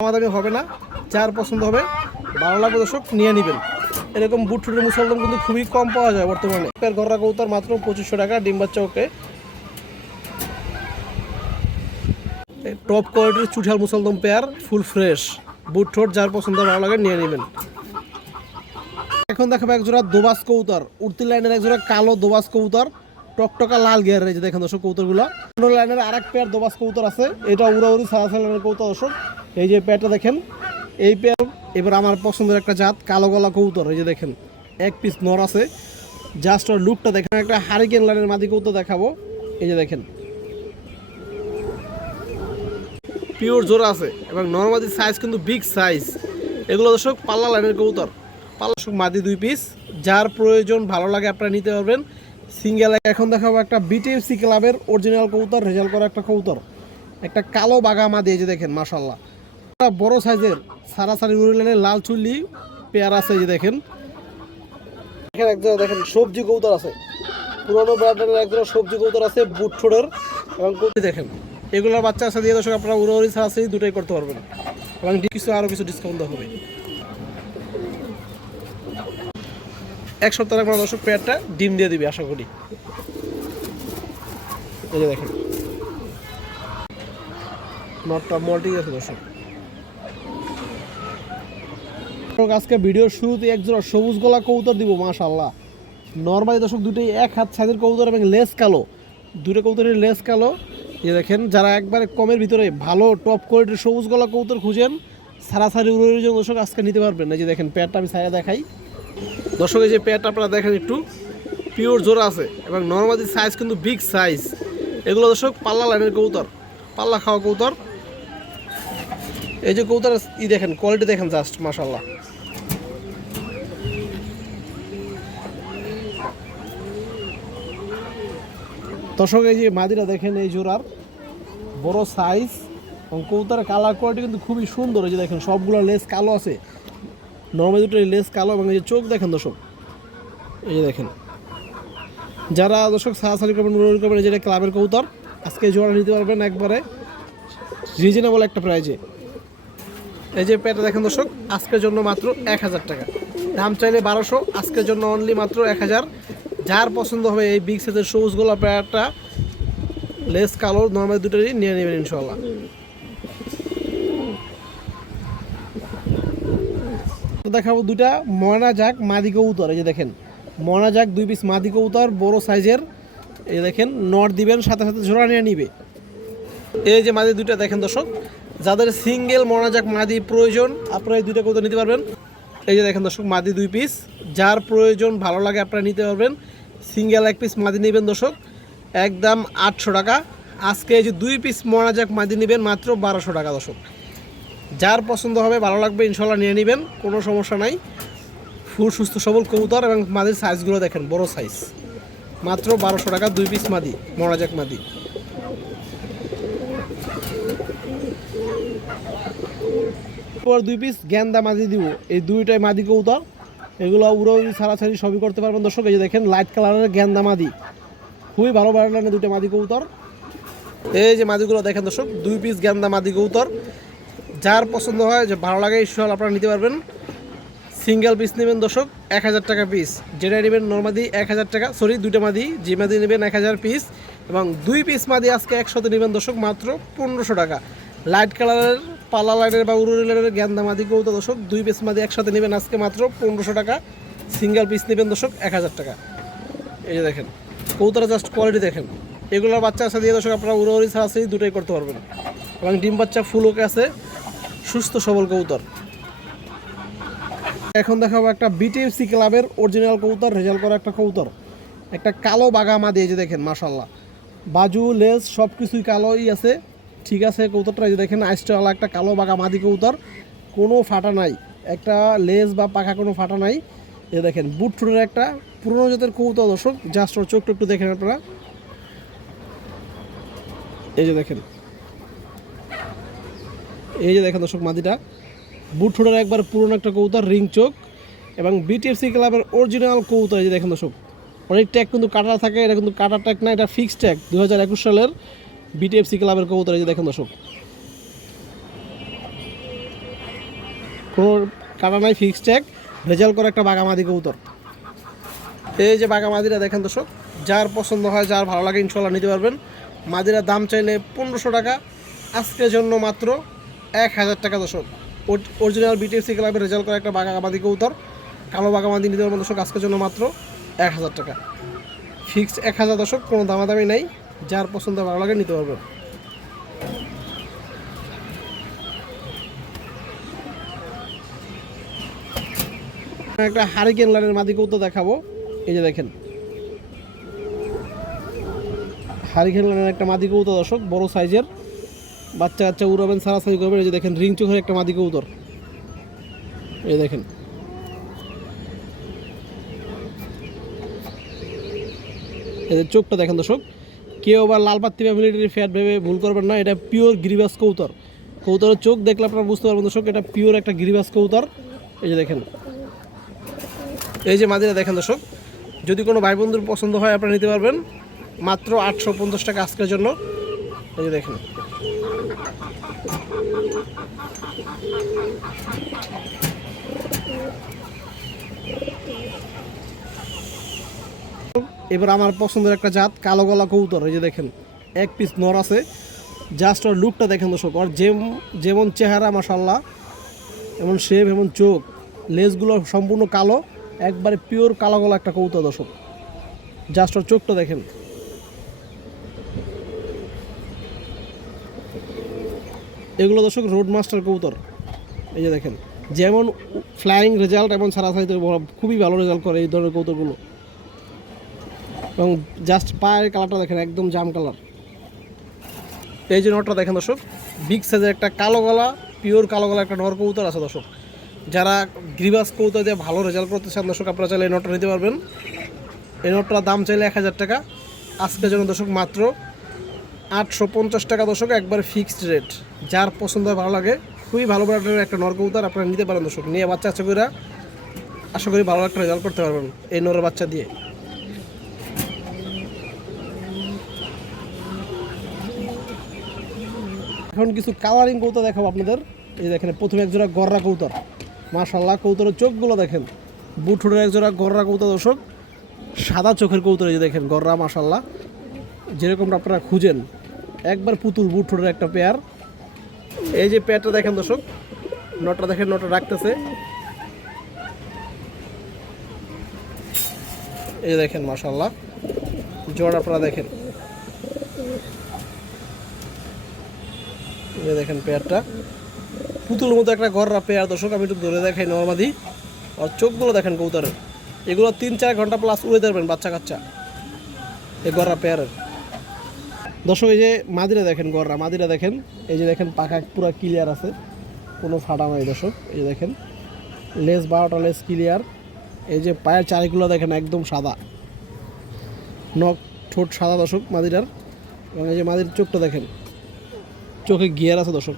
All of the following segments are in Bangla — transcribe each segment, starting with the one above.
দামি হবে না, যার পছন্দ হবে ভালো লাগবে দর্শক নিয়ে নেবেন। এরকম বুট ঠুটের মুসলদম কিন্তু খুবই কম পাওয়া যায় বর্তমানে। ঘররা কবুতর মাত্র 2500 টাকা, ডিম বাচ্চা ওকে। টপ কোয়ালিটির চুঠাল মুসলদম পেয়ার, ফুল ফ্রেশ বুট ঠোঁট, যার পছন্দ ভালো লাগে নিয়ে নেবেন। এখন দেখাবো এক জোড়া দোবাস কবুতর, উড়তি লাইনের এক জোড়া কালো দোবাস কবুতর, টকটকা লাল গিয়ারের। এই যে দেখেন দর্শক কবুতরগুলো। অন্য লাইনের আরেক পেয়ার দোবাস কবুতর আছে, এটা উড়াউড়ি সাদা লাইনের কবুতর দর্শক। এই যে পেয়ারটা দেখেন, এই পেয়ার এবার আমার পছন্দের একটা জাত কালো গলা কবুতর। এই যে দেখেন এক পিস নর আছে, জাস্ট ওর লুকটা দেখেন। একটা হারিকেন লাইনের মাদি কবুতর দেখাবো। এই যে দেখেন পিওর জোড়া আছে এবং নর্মাদি সাইজ কিন্তু বিগ সাইজ। এগুলো দর্শক পাল্লা লাইনের কবুতর, পাল্লা মাদি 2 পিস, যার প্রয়োজন ভালো লাগে আপনারা নিতে পারবেন সিঙ্গেল। এখন দেখাবো একটা বিটিএফসি ক্লাবের অরিজিনাল কবুতর, রেজাল্ট করা একটা কবুতর, একটা কালো বাঘা মাদি। এই যে দেখেন মাশাআল্লাহ বড় সাইজের সারাসারি লাইনের লাল চুল্লি পেয়ার আছে। এই যে দেখেন একজোড়া দেখেন সবজি কবুতর আছে, পুরোনো ব্র্যান্ডের একজোড়া সবজি কবুতর আছে বুট ঠোঁটের। এবং দেখেন এগুলোর বাচ্চা আছে দিয়ে দর্শক আপনারা উড়াউড়ি সারাসারি দুটোই করতে পারবেন এবং কিছু আরও কিছু ডিসকাউন্ট হবে। এক সপ্তাহের পর দর্শক পেয়ারটা ডিম দিয়ে দিবে আশা করি। এই যে দেখেন নটটা মল্টিং আছে দর্শক। আজকে ভিডিওর শুরুতে এক জোড়া সবুজ গলা কবুতর দিব মাশাআল্লাহ। নরমালি দর্শক দুটোই এক হাত সাইজের কবুতর এবং লেস কালো, দুটো কবুতরের লেস কালো। এই দেখেন যারা একবারে কমের ভিতরে ভালো টপ কোয়ালিটির সবুজ গলা কবুতর খুঁজেন সারাসারি উড়ের জন্য দর্শক আজকে নিতে পারবেন। এই যে দেখেন পেয়ারটা আমি সাইডে দেখাই দর্শক। এই যে পেয়ারটা আপনারা দেখেন একটু পিওর জোড়া আছে এবং নর্মালি সাইজ কিন্তু বিগ সাইজ। এগুলো দর্শক পাল্লা লাইনের কবুতর, পাল্লা খাওয়া কবুতর। এই যে কবুতর দেখেন কোয়ালিটি দেখেন জাস্ট মাশাআল্লাহ। দর্শক এই যে মাদিরা দেখেন এই জোড়ার বড় সাইজ এবং কবুতরের কালার কোয়ালিটি কিন্তু খুবই সুন্দর। এই যে দেখেন সবগুলো লেস কালো আছে, নর্মালি দুটো লেস কালো এবং এই যে চোখ দেখেন দর্শক। এই যে দেখেন যারা দর্শক সাহাসারি করবেন উড়াউড়ি করবেন, যেটা ক্লাবের কবুতর আজকে জোড়া নিতে পারবেন একবারে রিজনেবল একটা প্রাইজে। এই যে পেয়ারটা দেখেন দর্শক আজকের জন্য মাত্র 1000 টাকা, দাম চাইলে 1200, আজকের জন্য অনলি মাত্র 1000। যার পছন্দ হবে এই বিগ সাইজের সবুজ গোলা পেয়ারটা লেস কালো নর্মাল দুটোরই নিয়ে নেবেন ইনশাল্লাহ। দেখাবো দুটা ময়না জাক মাদি কবুতর। এই যে দেখেন ময়না জাক 2 পিস মাদি কবুতর বড় সাইজের। এই দেখেন নট দিবেন সাথে সাথে জোড়া নিয়ে নিবে। এই যে মাদি দুইটা দেখেন দর্শক, যাদের সিঙ্গেল ময়না জাক মাদি প্রয়োজন আপনারা এই দুইটা কবুতর নিতে পারবেন। এই যে দেখেন দর্শক মাদি 2 পিস, যার প্রয়োজন ভালো লাগে আপনারা নিতে পারবেন। সিঙ্গেল 1 পিস মাদি নেবেন দর্শক একদম 800 টাকা। আজকে এই যে 2 পিস ময়না জাক মাদি নেবেন মাত্র 1200 টাকা দর্শক। যার পছন্দ হবে ভালো লাগবে ইনশাল্লাহ নিয়ে নেবেন, কোনো সমস্যা নাই। ফুল সুস্থ সবল কবুতর এবং মাদির সাইজগুলো দেখেন বড় সাইজ, মাত্র 1200 টাকা 2 পিস মাদি ময়না জাক মাদি। পর 2 পিস গেন্দা মাদি দিব, এই দুইটাই মাদি কবুতর। এগুলো উড়াউড়ি ছাড়াছাড়ি সবই করতে পারবেন দর্শক। এই যে দেখেন লাইট কালারের গেন্দা মাদি, খুবই ভালো ব্র্যান্ডের দুটো মাদি কবুতর। এই যে মাদিগুলো দেখেন দর্শক 2 পিস গেন্দা মাদি কবুতর, যার পছন্দ হয় যে ভালো লাগে ইনশাআল্লাহ আপনারা নিতে পারবেন। সিঙ্গেল পিস নেবেন দর্শক 1000 টাকা পিস, যেটা নেবেন নর্মাদি 1000 টাকা, সরি দুটো মাদি, যে মাদি নেবেন 1000 পিস এবং 2 পিস মাদি আজকে একসাথে নেবেন দর্শক মাত্র 1500 টাকা। লাইট কালারের পাল্লা লাইনের বা উড়ুরি লাইনের গেন্দা মাদি কবুতর দর্শক 2 পিস মাদি একসাথে নেবেন আজকে মাত্র 1500 টাকা। সিঙ্গেল পিস নেবেন দর্শক 1000 টাকা। এই যে দেখেন কবুতরের জাস্ট কোয়ালিটি দেখেন। এগুলোর বাচ্চা আছে দিয়ে দর্শক আপনারা উড়াউড়ি ছাড়াছাড়ি দুটোই করতে পারবেন এবং ডিম বাচ্চা ফুল ওকে আছে, সুস্থ সবল কবুতর। এখন দেখাবো একটা বিটিএফসি ক্লাবের অরিজিনাল কবুতর, রেজাল্ট করা একটা কবুতর, একটা কালো বাঘা মাদি। এই যে দেখেন মাশাআল্লাহ বাজু লেজ সব কিছুই কালোই আছে, ঠিক আছে কবুতরটা। এই যে দেখেন আইসটাওয়ালা একটা কালো বাঘা মাদি কবুতর, কোনো ফাটা নাই, একটা লেজ বা পাখা কোনো ফাটা নাই। এই দেখেন বুট ঠোঁটের একটা পুরনো জাতের কবুতর দর্শক, জাস্ট ওর চোখটা একটু দেখেন আপনারা। এই যে দেখেন, এই যে দেখেন দর্শক মাদিটা বুট ঠোঁটের একবার পুরনো একটা কবুতর, রিং চোখ এবং বিটিএফসি ক্লাবের অরিজিনাল কবুতর। এই যে দেখেন দর্শক অনেক ট্যাগ কিন্তু কাটা থাকে, এটা কিন্তু কাটা ট্যাগ না, এটা ফিক্সড ট্যাগ 2021 সালের বিটিএফসি ক্লাবের কবুতর। এই যে দেখেন দর্শক কোনো কাটা নাই, ফিক্সড ট্যাগ, রেজাল্ট করে একটা বাগামাদি কবুতর। এই যে বাগামাদিরা দেখেন দর্শক, যার পছন্দ হয়, যার ভালো লাগে ইনশাল্লাহ নিতে পারবেন। মাদিরা দাম চাইলে 1500 টাকা, আজকের জন্য মাত্র 1000 টাকা দর্শক। অরিজিনাল বিটিএসসি ক্লাবের রেজাল্ট করে একটা বাগামাদি কবুতর, কালো বাগামাদি নিতে পারবেন দর্শক, আজকের জন্য মাত্র 1000 টাকা, ফিক্সড 1000 দর্শক, কোনো দামাদামি নাই, যার পছন্দ ভালো লাগে নিতে পারবেন। একটা হারিকেন লাইনের মাদি কবুতর দেখাবো। এই যে দেখেন হারিকেন লাইনের একটা মাদি কবুতর দর্শক, বড় সাইজের, বাচ্চা কাচ্চা উড়াবেন, সারাসারি করবেন। এই যে দেখেন রিং চোখের একটা মাদি কবুতর, এই দেখেন। এদের চোখটা দেখেন দর্শক, কেউ আবার লাল পাত্তি বা মিলিটারি ফ্যাট ভেবে ভুল করবেন না, এটা পিওর গিরিবাস কবুতর। কবুতরের চোখ দেখলে আপনারা বুঝতে পারবেন দর্শক, এটা পিওর একটা গিরিবাস কবুতর। এই যে দেখেন, এই যে মাদিরা দেখেন দর্শক, যদি কোনো ভাই বন্ধুর পছন্দ হয় আপনারা নিতে পারবেন মাত্র 850 টাকা আজকের জন্য। এই যে দেখেন, এবার আমার পছন্দের একটা জাত কালো গলা কবুতর। এই যে দেখেন এক পিস নর আছে, জাস্ট ওর লুকটা দেখেন দর্শক, ওর যেমন চেহারা মাশাআল্লাহ, এমন শেপ, এমন চোখ, লেজগুলো সম্পূর্ণ কালো, একবারে পিওর কালো গলা একটা কবুতর দর্শক, জাস্ট ওর চোখটা দেখেন। এগুলো দর্শক রোড মাস্টার কবুতর। এই যে দেখেন, যেমন ফ্লাইং রেজাল্ট এবং সারাসারিতে খুবই ভালো রেজাল্ট করে এই ধরনের কবুতরগুলো। এবং জাস্ট পায়ের কালারটা দেখেন, একদম জাম কালার। এই যে নটটা দেখেন দর্শক, বিগ সাইজের একটা কালো গলা, পিওর কালো গলা একটা নর কবুতর আছে দর্শক। যারা গ্রিবাস কবুতর দিয়ে ভালো রেজাল্ট করতে চান দর্শক, আপনারা চাইলে এই নটটা নিতে পারবেন। এই নটটার দাম চাইলে 1000 টাকা, আজকের জন্য দর্শক মাত্র 850 টাকা দর্শক, একবার ফিক্সড রেট। যার পছন্দ হয়, ভালো লাগে, খুবই ভালো ব্র্যান্ডের একটা নর কবুতর, আপনারা নিতে পারেন দর্শক। নিয়ে বাচ্চা আশা করি ভালো একটা রেজাল্ট করতে পারবেন এই নরের বাচ্চা দিয়ে। এখন কিছু কালারিং কবুতর দেখাবো আপনাদের। এই দেখেন, প্রথমে একজোড়া গররা কবুতর, মাশাআল্লাহ কবুতরের চোখগুলো দেখেন, বুটুরের একজোড়া গররা কবুতর দর্শক, সাদা চোখের কবুতর। এই যে দেখেন গররা, মাশাআল্লাহ যেরকমটা আপনারা খুঁজেন, একবার পুতুল বুটুরের একটা পেয়ার। এই যে পেয়ারটা দেখেন দর্শক, নটটা দেখেন, নটটা রাখতেছে, এই দেখেন মাশাআল্লাহ জোড়া আপনারা দেখেন। এই দেখেন পেয়ারটা পুতুলের মতো একটা গররা পেয়ার দর্শক, আমি একটু ধরে দেখাই নরমাদি। আর চোখগুলো দেখেন কবুতরের, এগুলো 3-4 ঘন্টা প্লাস উড়ে দেবেন বাচ্চা কাচ্চা এই গররা পেয়ারের দর্শক। এই যে মাদিরা দেখেন, গররা মাদিরা দেখেন, এই যে দেখেন পাখা পুরো ক্লিয়ার আছে, কোনো ফাটা নাই দর্শক। এই যে দেখেন লেজ, 12টা লেজ ক্লিয়ার। এই যে পায়ের চারিগুলো দেখেন একদম সাদা, নখ ঠোঁট সাদা দর্শক মাদিরার। এবং এই যে মাদির চোখটা দেখেন, চোখে গিয়ার আছে দর্শক।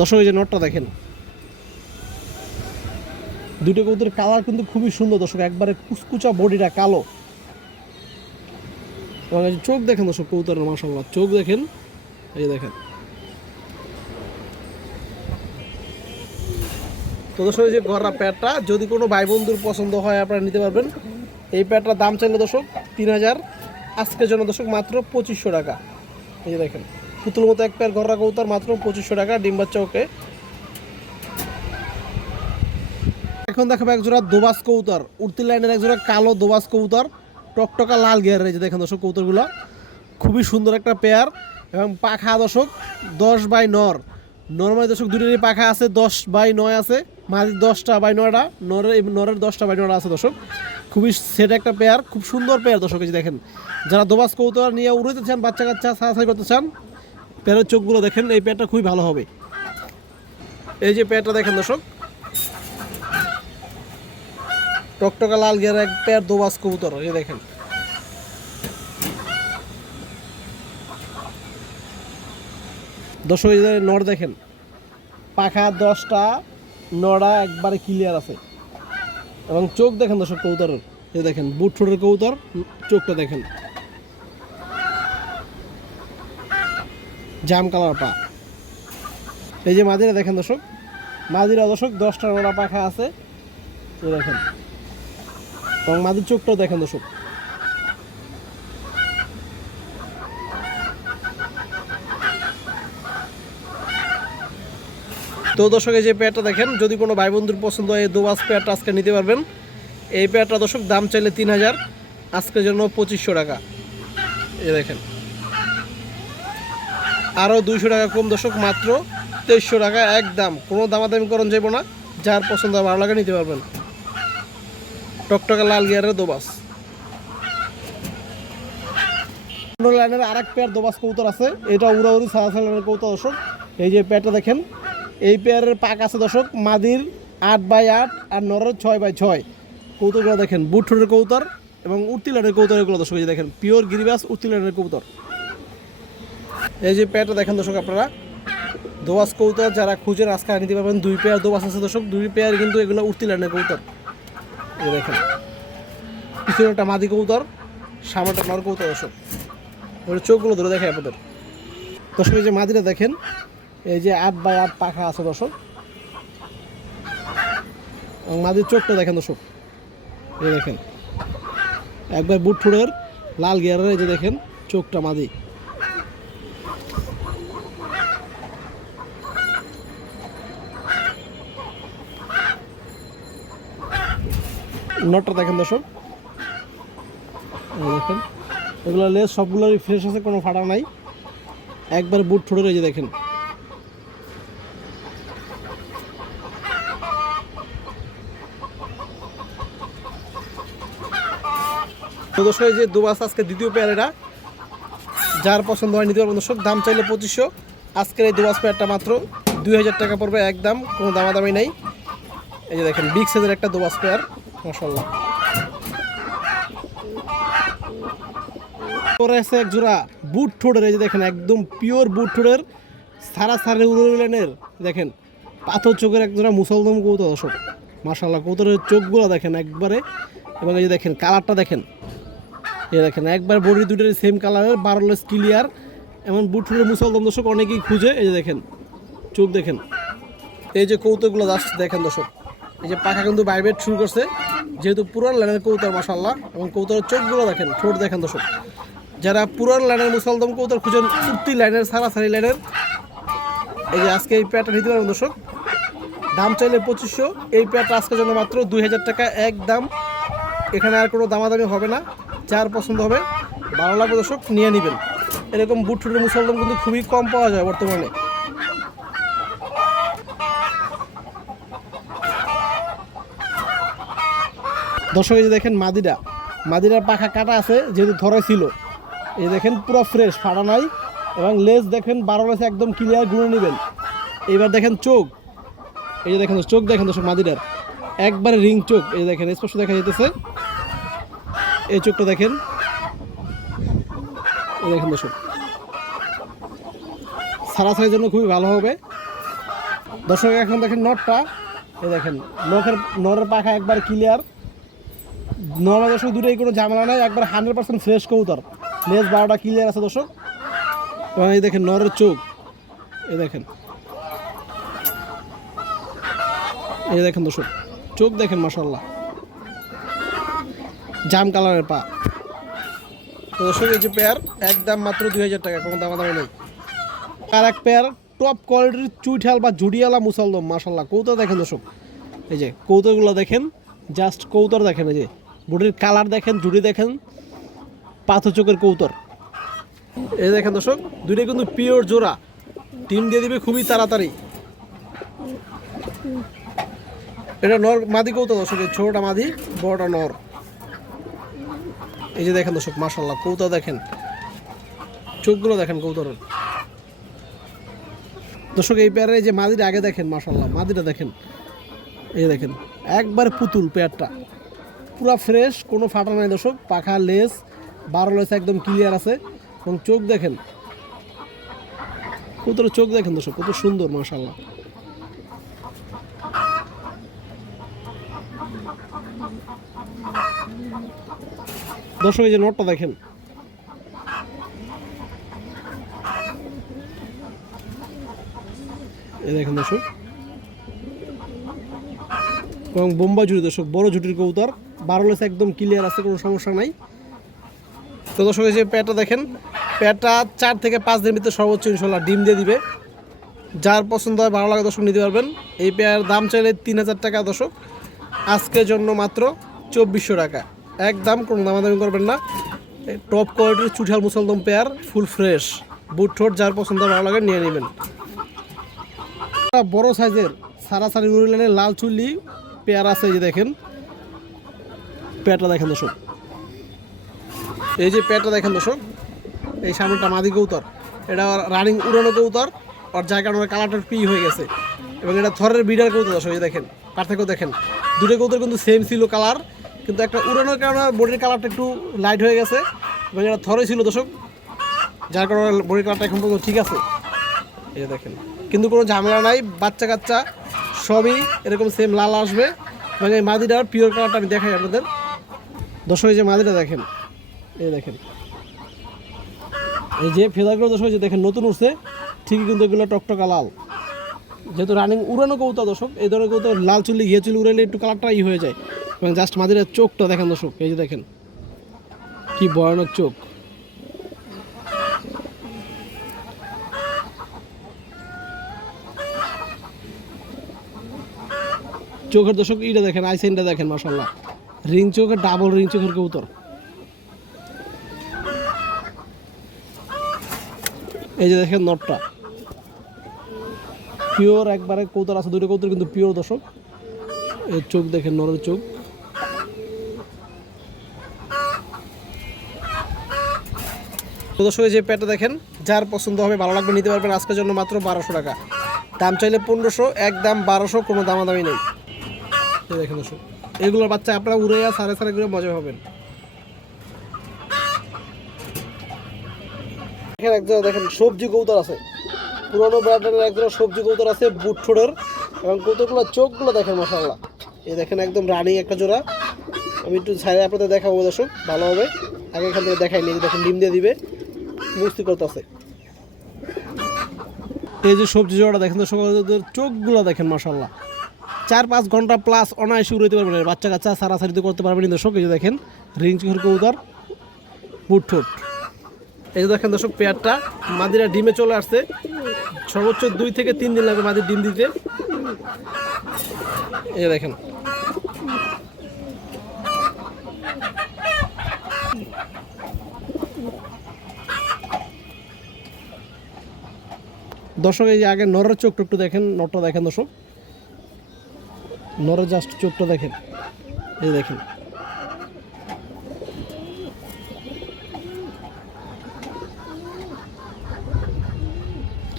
দর্শক এই যে নটটা দেখেন, দুটো কবুতরের কালার কিন্তু খুবই সুন্দর দর্শক, একবারে কুচকুচা বডিটা কালো। এবং এই যে চোখ দেখেন দর্শক কবুতরের, মাশাআল্লাহ চোখ দেখেন, এই দেখেন। তো দর্শক এই যে গররা প্যাডটা যদি কোনো ভাই বন্ধুর পছন্দ হয় আপনারা নিতে পারবেন। এই প্যাডটার দাম চাইলে দর্শক 3000, আজকের জন্য দর্শক মাত্র 2500 টাকা। এই যে দেখেন পুতুল মতো এক প্যার গররা কবুতর, মাত্র 2500 টাকা, ডিম বাচ্চা ওকে। এখন দেখাবো একজোড়া দোবাস কবুতর, উড়তি লাইনের একজোড়া কালো দোবাস কবুতর, টকটকা লাল গিয়ারের। এই যে দেখেন দর্শক কবুতরগুলো খুবই সুন্দর একটা পেয়ার। এবং পাখা দর্শক 10/9, নর্মালি দর্শক দুটোরই পাখা আছে 10/9 আছে, মাঝে 10/9টা, নরের 10/9টা আছে দর্শক। খুবই সেট একটা পেয়ার, খুব সুন্দর পেয়ার দর্শক। এই যে দেখেন, যারা দোবাস কবুতর নিয়ে উড়াতে চান, বাচ্চা কাচ্চা সারাসারি করতে চান, পেয়ারের চোখগুলো দেখেন, এই পেয়ারটা খুবই ভালো হবে। এই যে পেয়ারটা দেখেন দর্শক, টকটকা লাল গিয়ার এক পেয়ার দোবাস কবুতর। এই দেখেন দর্শক, এই যে নর দেখেন, পাখা 10টা, নড়া একবারে ক্লিয়ার আছে। এবং চোখ দেখেন দর্শক কবুতরের, এই দেখেন বুট ঠোঁটের কবুতর, চোখটা দেখেন জাম কালার পা। এই যে মাদিরা দেখেন দর্শক, মাদিরা দর্শক 10টা নোড়া পাখা আছে, এই দেখেন, এবং মাদির চোখটাও দেখেন দর্শক। তো দর্শক এই যে পেয়ারটা দেখেন, যদি কোনো ভাই বন্ধুর পছন্দ হয় এই দোবাস পেয়ারটা আজকে নিতে পারবেন। এই পেয়ারটা দর্শক দাম চাইলে 3000, আজকের জন্য 2500 টাকা। এই দেখেন আরও 200 টাকা কম দর্শক, মাত্র 2300 টাকা একদম, কোনো দামাদামি করণ যাবো না। যার পছন্দ ভালো লাগে নিতে পারবেন। টকটকা লাল গিয়ারের দোবাস। লাইনের আরেক পেয়ার দোবাস কবুতর আছে, এটা উড়াউড়ি সাদা লাইনের কবুতর দর্শক। এই যে পেয়ারটা দেখেন, এই পেয়ারের পাক আছে দর্শক মাদির 8x8 আর নরের 6x6। কবুতরগুলো দেখেন বুট ঠোঁটের কবুতর এবং উঠতি লাইনের কবুতর এগুলো দর্শক। এই যে দেখেন পিওর গিরিবাস উঠতি লাইনের কবুতর। এই যে পেয়ারটা দেখেন দর্শক, আপনারা দোবাস কবুতর যারা খুঁজেন আজকে নিতে পারবেন। 2 পেয়ার দোবাস আছে দর্শক, 2 পেয়ার কিন্তু এগুলো উঠতি লাইনের কবুতর। এই দেখেন পিছনে একটা মাদি কবুতর, সামনেটা নর কবুতর দর্শক। চোখগুলো ধরে দেখে আপনাদের দর্শক। এই যে মাদিরা দেখেন, এই যে 8x8 পাখা আছে দর্শক, এবং মাদির চোখটা দেখেন দর্শক। এই দেখেন একবার বুট ঠোঁটের লাল গিয়ারের, এই যে দেখেন চোখটা মাদি। নটটা দেখেন দর্শক, দেখেন এগুলো লেস সবগুলোরই ফ্রেশ আছে, কোনো ফাটা নাই, একবার বুট ঠোঁটের। এই যে দেখেন দর্শক, এই যে দোবাস আজকে দ্বিতীয় পেয়ার, এটা যার পছন্দ হয় নিতে পারবেন দর্শক। দাম চাইলে 2500, আজকের এই দোবাস পেয়ারটা মাত্র 2000 টাকা পড়বে একদম, কোনো দামাদামি নেই। এই যে দেখেন বিগ সাইজের একটা দোবাস পেয়ার, মাশাআল্লাহ। পরে আছে এক জোড়া বুট ঠোঁটের, এই যে দেখেন একদম পিওর বুট ঠোঁটের সারা সারে উড়লেনের, দেখেন পাথর চোখের এক জোড়া মুসলদম কবুতর দর্শক। মাশাআল্লাহ কবুতরের চোখগুলো দেখেন একবারে, এবং এই যে দেখেন কালারটা দেখেন, এই দেখেন একবার বডি দুটোর সেম কালারের, বারোলেস ক্লিয়ার, এমন বুট ঠোঁটের মুসলদম দর্শক অনেকেই খুঁজে। এই যে দেখেন চোখ দেখেন, এই যে কৌতুকগুলো জাস্ট দেখেন দর্শক। এই যে পাখা কিন্তু ভাইব্রেট শুরু করছে, যেহেতু পুরান লাইনের কবুতর মাশাআল্লাহ, এবং কবুতরের চোখগুলো দেখেন, ঠোঁট দেখেন দর্শক। যারা পুরান লাইনের মুসলদম কবুতর খুঁজেন, উঠতি লাইনের সারি লাইনের, এই যে আজকে এই পেয়ারটা নিতে পারবেন দর্শক। দাম চাইলে 2500, এই পেয়ারটা আজকের জন্য মাত্র 2000 টাকা একদম, এখানে আর কোনো দামাদামি হবে না। যার পছন্দ হবে ভালো লাগবে দর্শক নিয়ে নেবেন। এরকম বুট ঠোঁটের মুসলদম কিন্তু খুবই কম পাওয়া যায় বর্তমানে। দর্শক এই যে দেখেন মাদিরার পাখা কাটা আছে, যেহেতু ধরে ছিল। এই দেখেন পুরো ফ্রেশ, ফাটা নাই, এবং লেজ দেখেন 12 লেজ একদম ক্লিয়ার, গুঁড়ে নেবেন। এইবার দেখেন চোখ, এই যে দেখেন চোখ দেখেন দর্শক মাদিরার একবারে রিং চোখ, এই দেখেন স্পষ্ট দেখা যেতেছে। এই চোখটা দেখেন, এই দেখেন দর্শক সারাসারির জন্য খুবই ভালো হবে দর্শক। এখন দেখেন নটটা, এই দেখেন নরের পাখা একবার ক্লিয়ার, নর দর্শক দুটোই কোনো ঝামেলা নাই, একবার 100% ফ্রেশ কবুতর, লেজ 12টা ক্লিয়ার আছে দর্শক। এবং এই দেখেন নরের চোখ, এই দেখেন, এই দেখেন দর্শক চোখ দেখেন মাশাআল্লাহ, জাম কালারের পা। তো দর্শক এই যে পেয়ার একদম মাত্র 2000 টাকা, কোনো দামাদামি নেই। আর এক পেয়ার টপ কোয়ালিটির চুইঠাল বা জুডিয়ালা মুসলদম মাশাআল্লাহ। কৌতর দেখেন দর্শক, এই যে কৌতরগুলো দেখেন, জাস্ট কৌতর দেখেন, এই যে বডির কালার দেখেন, জুড়ি দেখেন, পাথর চোখের কৌতর। এই দেখেন দর্শক দুইটা কিন্তু পিওর জোড়া, টিম দিয়ে দিবে খুবই তাড়াতাড়ি। এটা নর মাদি কৌতর দর্শক, ছোটটা মাদি, বড়টা নর। এই যে দেখেন দর্শক মাশাআল্লাহ কৌতর দেখেন, চোখগুলো দেখেন কৌতরের। দর্শক এই পেয়ারে যে মাদিটা আগে দেখেন মাশাআল্লাহ, মাদিটা দেখেন, এই দেখেন একবার পুতুল, পেয়ারটা পুরো ফ্রেশ, কোনো ফাটা নাই দর্শক, পাখা লেস 12 লেস একদম ক্লিয়ার আছে, এবং চোখ দেখেন কৌতরের চোখ দেখেন দর্শক কত সুন্দর মাশাআল্লাহ। দর্শক এই যে নটটা দেখেন, এই দেখেন দর্শক, এবং বোম্বাই ঝুটি দর্শক, বড় ঝুটির কবুতর, 12 লেস একদম ক্লিয়ার আছে, কোনো সমস্যা নাই। তো দর্শক এই যে প্যাটটা দেখেন, প্যাটটা 4 থেকে 5 দিনের ভিতরে সর্বোচ্চ ইনশাল্লাহ ডিম দিয়ে দিবে। যার পছন্দ হয়, ভালো লাগে দর্শক নিতে পারবেন। এই পেয়ার দাম চাইলে 3000 টাকা দর্শক, আজকের জন্য মাত্র 2400 টাকা, একদম কোনো দামাদামি করবেন না। টপ কোয়ালিটির চুঠাল মুসলদম পেয়ার, ফুল ফ্রেশ, বুট ঠোঁট, যার পছন্দ ভালো লাগে নিয়ে নেবেন। বড় সাইজের সারাসারি উড়িলানের লাল চুল্লি পেয়ার আছে, এই যে দেখেন পেয়ারটা দেখেন দর্শক, এই যে পেয়ারটা দেখেন দর্শক, এই সামনেটা মাদি কবুতর, এটা রানিং উড়ানো কবুতর, আর যার কারণে কালারটা পি হয়ে গেছে, এবং এটা থরের বিডার কবুতর দর্শক, এই দেখেন পার্থক্য দেখেন, দুটো কবুতর কিন্তু সেম ছিল কালার, কিন্তু একটা উড়ানোর কারণে বডির কালারটা একটু লাইট হয়ে গেছে, এবং এটা থরে ছিল দর্শক, যার কারণে বডির কালারটা এখন পর্যন্ত ঠিক আছে, এই দেখেন, কিন্তু কোনো ঝামেলা নাই, বাচ্চা কাচ্চা সবই এরকম সেম লাল আসবে। এবং এই মাদিটার পিওর কালারটা আমি দেখাই আপনাদের দর্শক, এই যে মাদিটা দেখেন, এই দেখেন, এই যে ফেদারগুলো দর্শক যে দেখেন নতুন উঠছে, ঠিকই কিন্তু এগুলো টকটকা লাল, যেহেতু রানিং উড়ানো কবুতর দর্শক, এই ধরনের কবুতর লাল চুল্লি ঘিয়ে চুল্লি উড়াইলে একটু কালারটা হয়ে যায়। এবং জাস্ট মাদিটার চোখটা দেখেন দর্শক, এই যে দেখেন কি ভয়ানক চোখ, চোখের দর্শক এইটা দেখেন, আইসাইনটা দেখেন, মাশাআল্লাহ রিং চোখের, ডাবল রিং চোখের কবুতর। এই যে দেখেন নটটা পিওর একবারে কবুতর আছে, দুটো কবুতর কিন্তু পিওর দর্শক, এই চোখ দেখেন নরের চোখ। দর্শক এই যে প্যাটটা দেখেন, যার পছন্দ হবে ভালো লাগবে নিতে পারবেন, আজকের জন্য মাত্র 1200 টাকা, দাম চাইলে 1500, একদম 1200, কোনো দামাদামি নেই। দেখেন দর্শক, এগুলোর বাচ্চা আপনারা উড়াইয়া সাড়ে সাড়ে করে মজা হবেন। দেখেন একজোড়া দেখেন সবজি কবুতর আছে, পুরোনো ব্র্যান্ডের একজোড়া সবজি কবুতর আছে, বুট ঠোঁটের, এবং কবুতরগুলোর চোখগুলো দেখেন মাশাআল্লাহ, এই দেখেন একদম রানিং একটা জোড়া। আমি একটু ছাড়ে আপনাদের দেখাবো দর্শক ভালো হবে, আগে এখান থেকে দেখাই নিয়ে দেখেন ডিম দিয়ে দিবে, মুস্তি করতেছে। এই যে সবজি জোড়াটা দেখেন দর্শক, চোখগুলো দেখেন মাশাআল্লাহ, 4-5 ঘন্টা প্লাস অনায়াসে উড়াইতে পারবেন, বাচ্চা কাচ্চা সারাসারিতে করতে পারবেন দর্শক। এই যে দেখেন রিং চোখের কবুতর, বুট ঠোঁট। এই যে দেখেন দর্শক পেয়ারটা, মাদিরা ডিমে চলে আসছে, সর্বোচ্চ 2 থেকে 3 দিন লাগবে মাদির ডিম দিতে। এই দেখেন দর্শক, এই যে আগে নরের চোখটা একটু দেখেন, নটটা দেখেন দর্শক, নরের জাস্ট চোখটা দেখেন, এই দেখেন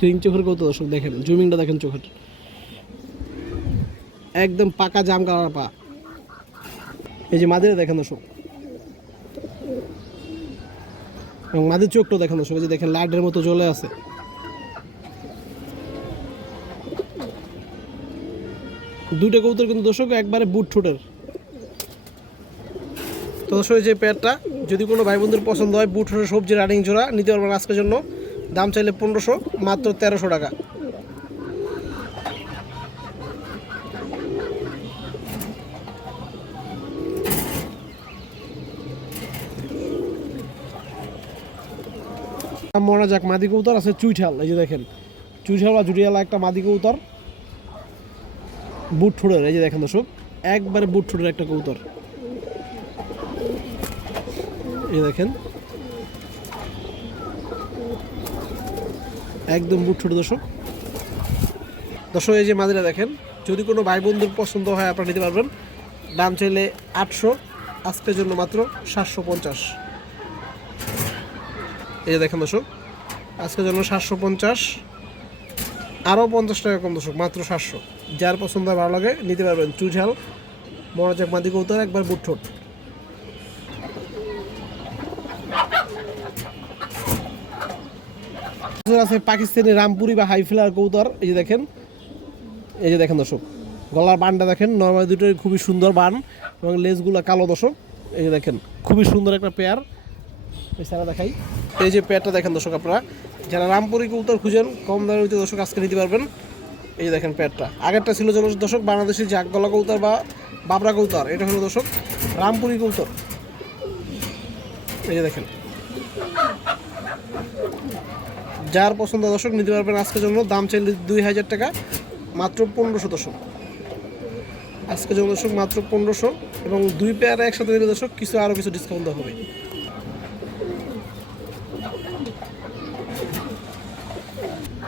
রিং চোখের কত দর্শক, দেখেন জুমিংটা দেখেন চোখের, একদম পাকা জাম কালার পা। এই যে মাদিরা দেখেন দর্শক, এবং মাদির চোখটা দেখেন দর্শক, এই যে দেখেন লাইটের মতো জ্বলে আছে। দুইটা কবুতর কিন্তু দর্শক একবারে বুট ঠোঁটের। তো দর্শক এই যে পেয়ারটা যদি কোনো ভাই বন্ধুর পছন্দ হয়, বুট ঠোঁটের সবজি রানিং জোড়া নিতে পারবেন আজকের জন্য, দাম চাইলে 1500, মাত্র 1300 টাকা। মনে যাক মাদি কবুতর আছে চুইঠাল, এই যে দেখেন চুইঠাল বা জুটিয়ালা একটা মাদি কবুতর, বুট ঠোঁটের, এই যে দেখেন দর্শক একবারে বুট ঠোঁটের একটা কবুতর, এই দেখেন একদম বুট ঠোঁট দর্শক। দর্শক এই যে মাদিরা দেখেন, যদি কোনো ভাই বন্ধুর পছন্দ হয় আপনারা নিতে পারবেন, দাম চাইলে 800, আজকের জন্য মাত্র 750। এই যে দেখেন দর্শক আজকের জন্য 750, আরও 50 টাকা কম দর্শক, মাত্র 700। যার পছন্দ ভালো লাগে নিতে পারবেন, চুঝাল মনোজাক মাদি কবুতর, একবার বুট ঠোঁট। আছে পাকিস্তানি রামপুরি বা হাইফ্লার কবুতর, এই যে দেখেন, এই যে দেখেন দর্শক গলার বানটা দেখেন, নর্মাল দুটোই খুবই সুন্দর বান, এবং লেজগুলো কালো দর্শক, এই যে দেখেন খুবই সুন্দর একটা পেয়ার। এছাড়া দেখাই এই যে পেয়ারটা দেখেন দর্শক, আপনারা যারা রামপুরি কবুতর খুঁজেন কম দামের ভিতরে দর্শক আজকে নিতে পারবেন। এই যে দেখেন পেয়ারটা, আগেরটা ছিল যেন দর্শক বাংলাদেশি জাক গলা কবুতর বা বাবরা কবুতর, এটা হলো দর্শক রামপুরি কবুতর। এই যে দেখেন, যার পছন্দ দর্শক নিতে পারবেন আজকের জন্য। দাম চাইলে 2000 টাকা, মাত্র 1500 দর্শক আজকের জন্য দর্শক, মাত্র 1500। এবং 2 পেয়ার একসাথে নিলে দর্শক আরও কিছু ডিসকাউন্ট দেওয়া হবে।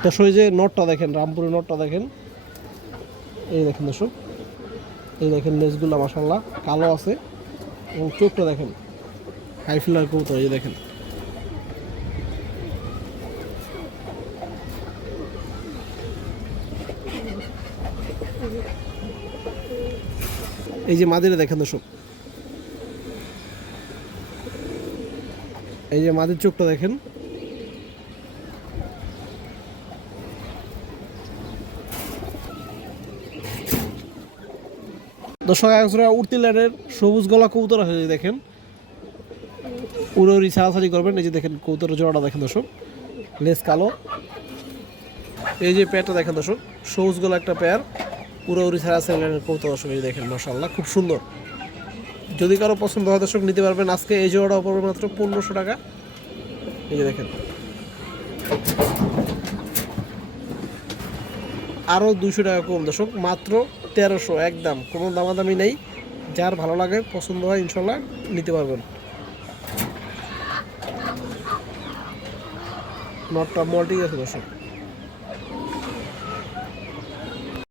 দর্শক এই যে নটটা দেখেন, রামপুরের নটটা দেখেন। এই দেখেন দর্শক, এই দেখেন লেজগুলো মাশাআল্লাহ কালো আছে এবং চোখটা দেখেন হাই ফিলার কবুতর। এই দেখেন এই যে মাদিরা দেখেন দর্শক, এই যে মাদির চোখটা দেখেন। দর্শক একজোড়া উড়তি লাইনের সবুজ গলা কবুতর আছে, দেখেন উড়ি ছাড়াছাড়ি করবেন। এই যে দেখেন কবুতরের জোড়াটা দেখেন দর্শক, লেজ কালো। এই যে পেয়ারটা দেখেন দর্শক, সবুজ গলা একটা পেয়ার, উড়ি ছাড়াছাড়ি লাইনের কবুতর দর্শক। এই দেখেন মাশাআল্লাহ খুব সুন্দর। যদি কারো পছন্দ হয় দর্শক নিতে পারবেন আজকে। এই জোড়াটা পড়বে মাত্র 1500 টাকা। এই যে দেখেন আরও 200 টাকা কম দর্শক, মাত্র 1300 একদম, কোনো দামাদামি নেই। যার ভালো লাগে পছন্দ হয় ইনশাল্লাহ নিতে পারবেন। নটটা মল্টিং আছে দর্শক।